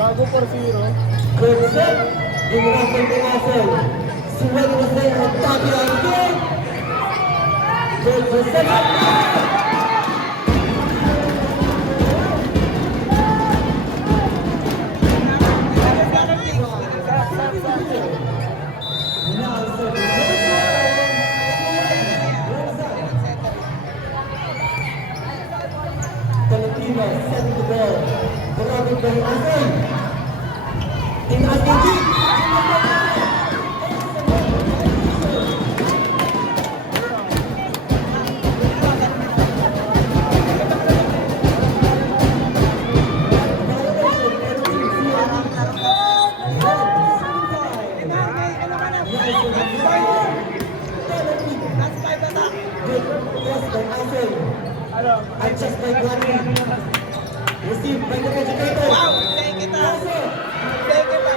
Bago 4-0. Good set. Dinarasan pinasal. Suwag na sa ang tabi ang game. Good set. Filipino setting the ball. Grabe ba yung asay? Tinaas yung jeep. Adjust by Gladly. Receive by the educator. Wow! Thank kita! Thank kita!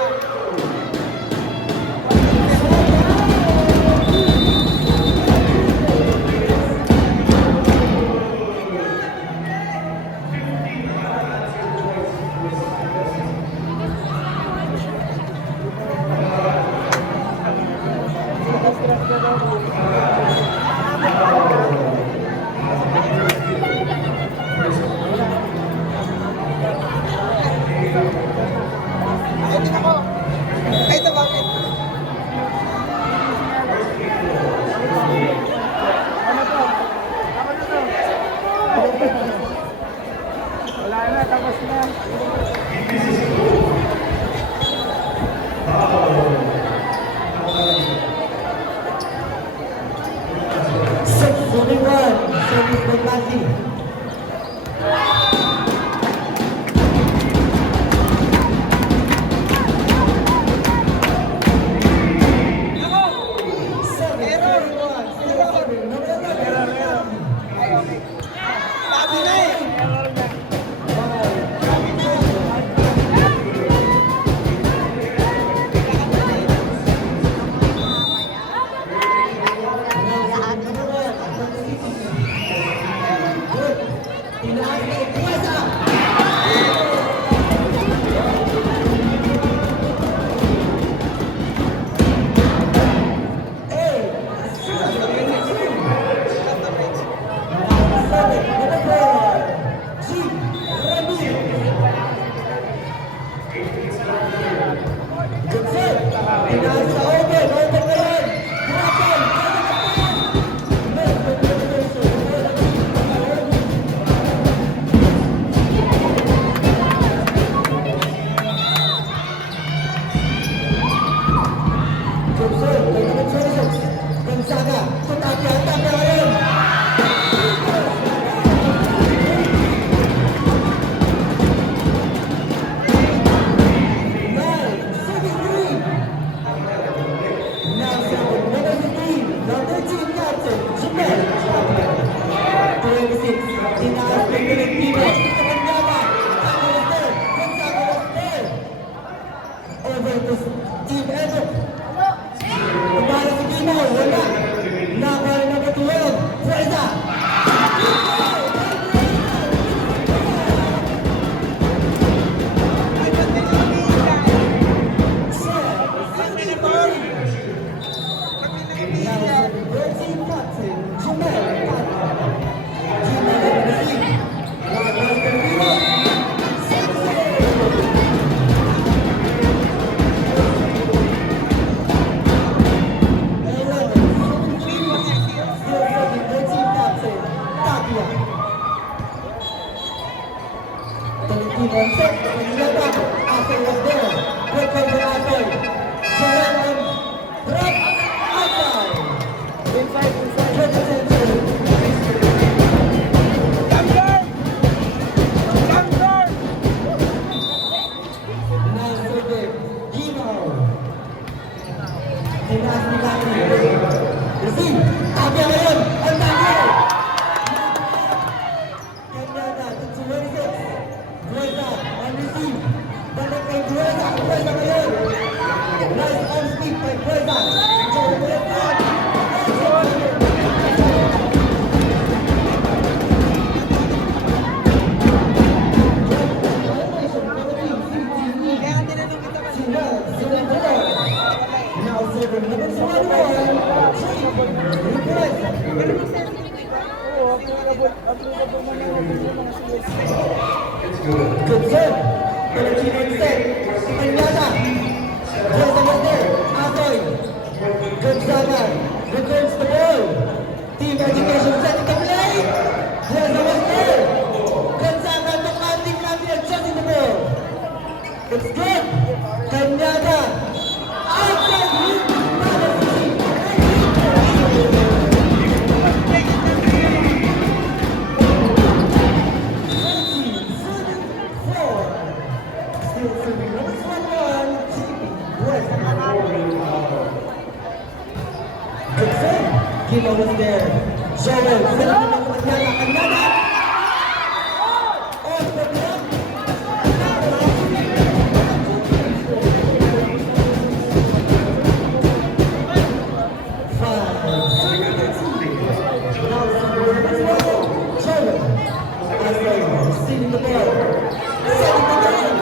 Ay, ito bakit? Wala na, tapos na. Service by Gladly. Sabi na eh! Team Edok. Para sa Dino, wala. Nakala na batulog. Fuerza. Lead by Breza. Joel Wilson. Kaya tinanong kita ba? Now serving number 21. Oo, applicable mo na yung mga CSC. Good serve. Pellecino instead. Peñada. Breza was there. Asoy. Gonzaga returns the ball. Team Education setting the play. Breza was there. Gonzaga to Candy adjusting the ball. It's good. Peñada. Outside. Kilo was there. Joel, Kanyana. Off the block. Stealing the ball. Setting the game.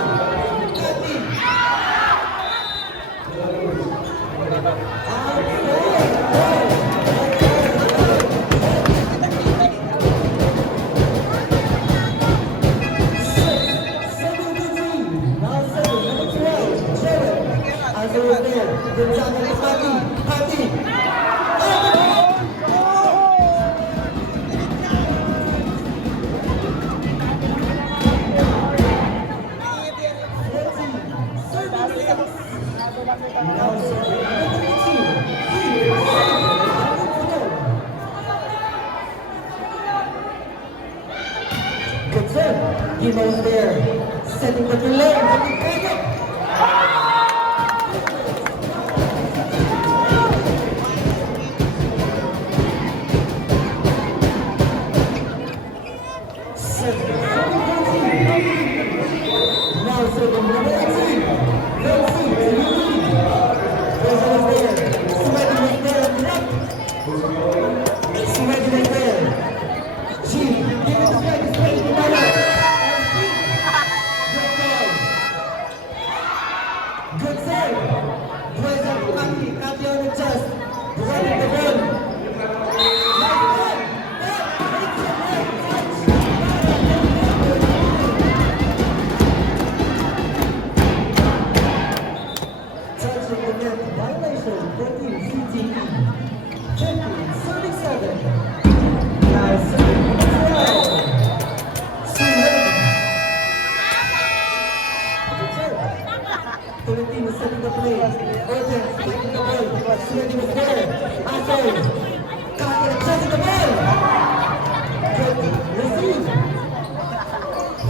Good serve. Gimo's there. Setting the delay. Now serving number 18. Pressure was there. Swaggy was there at the back. Swaggy was there. Chief, give it to Swaggy. Swaggy to Nana. Good save. Boys up Kaki. Kaki on the chest. Running the ball. Nice ball. Touching the net. Violation. 14 CTE. 37. Now serving number 12. Suhen. Tolentino setting the play. Orton taking the ball. Suhen was there. Asoy. Kaki adjusting the ball. Good receive.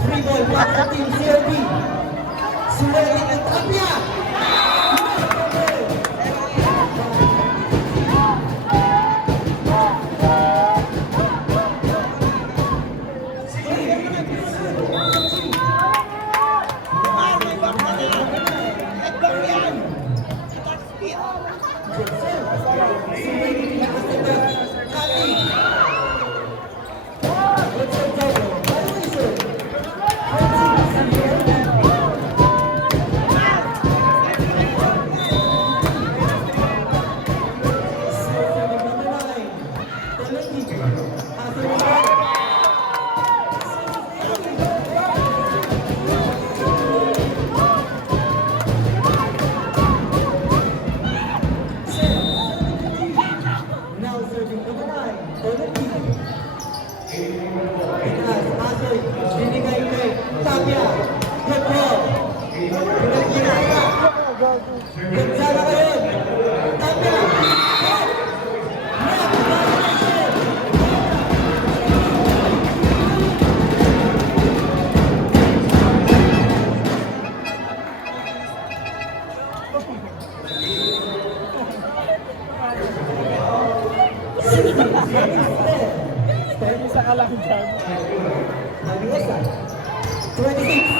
Free ball back to Team CRB. Suhen and Tapia. Now serving number 9, Tolentino. Itaas, Asoy, binigay kay Tapia. Good ball. Ginagawa. Gonzaga ngayon. Tapia. Isa ka lang dyan. Aliesa. 26.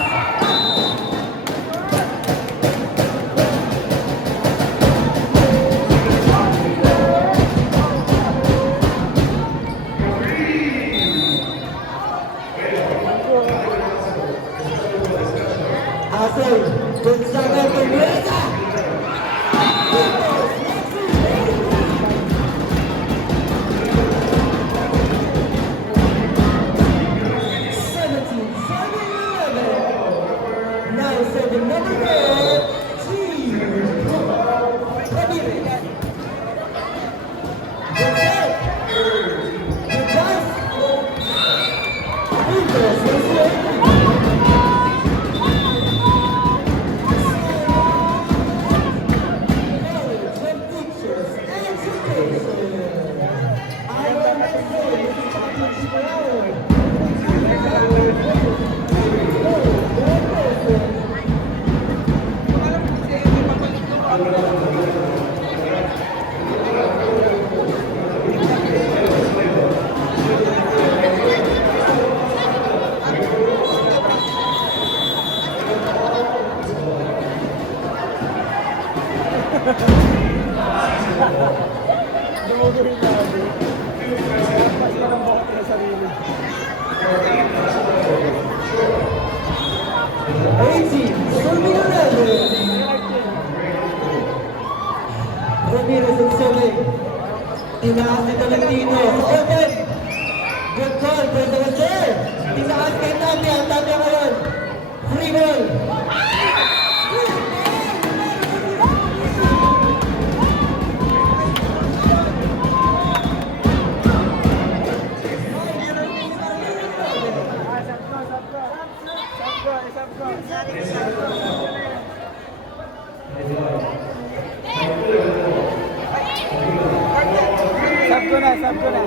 Dumuduhin na ako. Mas ka ng bukat na sarili. 18, serving another. Ramirez and serving. Tinaas ni Tolentino sa open. Good call, Brenda Wacher. Tinaas kay Tapia. Tapia ngayon. Free ball. Sab ko na. Sab ko na.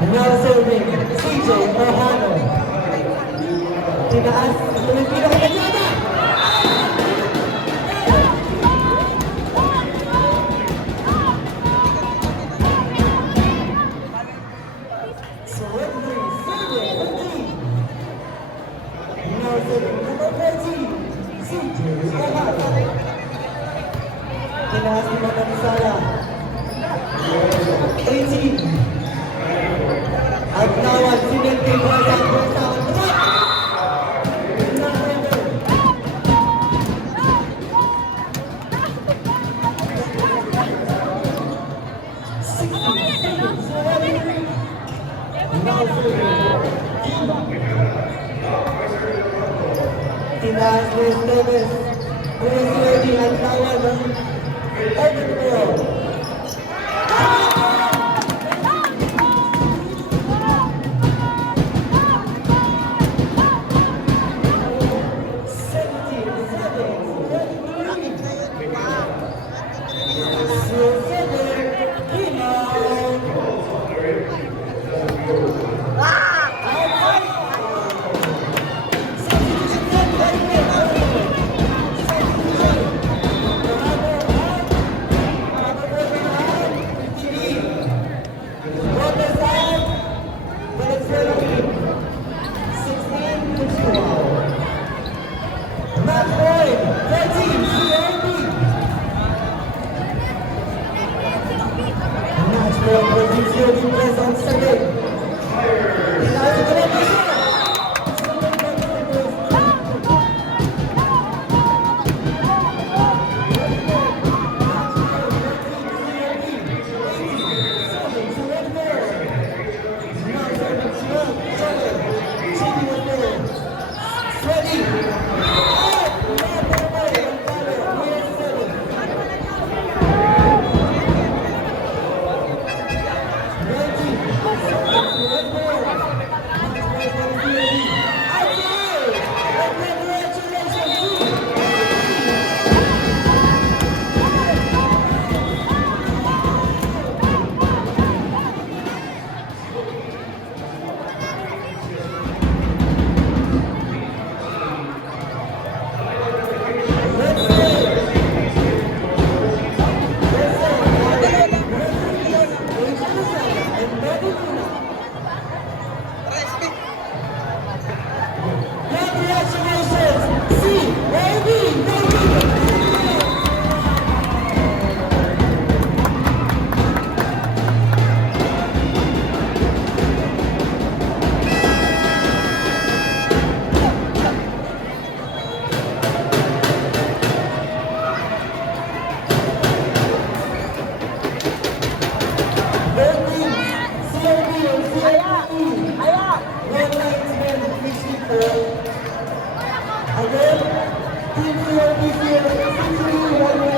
Now serving, CJ Mohano. Tinaas, Filipino Kanyada! Tinaas ni Madam Sara. 18. Aglawan, Sinel kay Boyan. Pwesawan, tumak! Tinaas ni Esteves. Pwes ready, Aglawan. Open ball. Again, Team CRB here, 63-1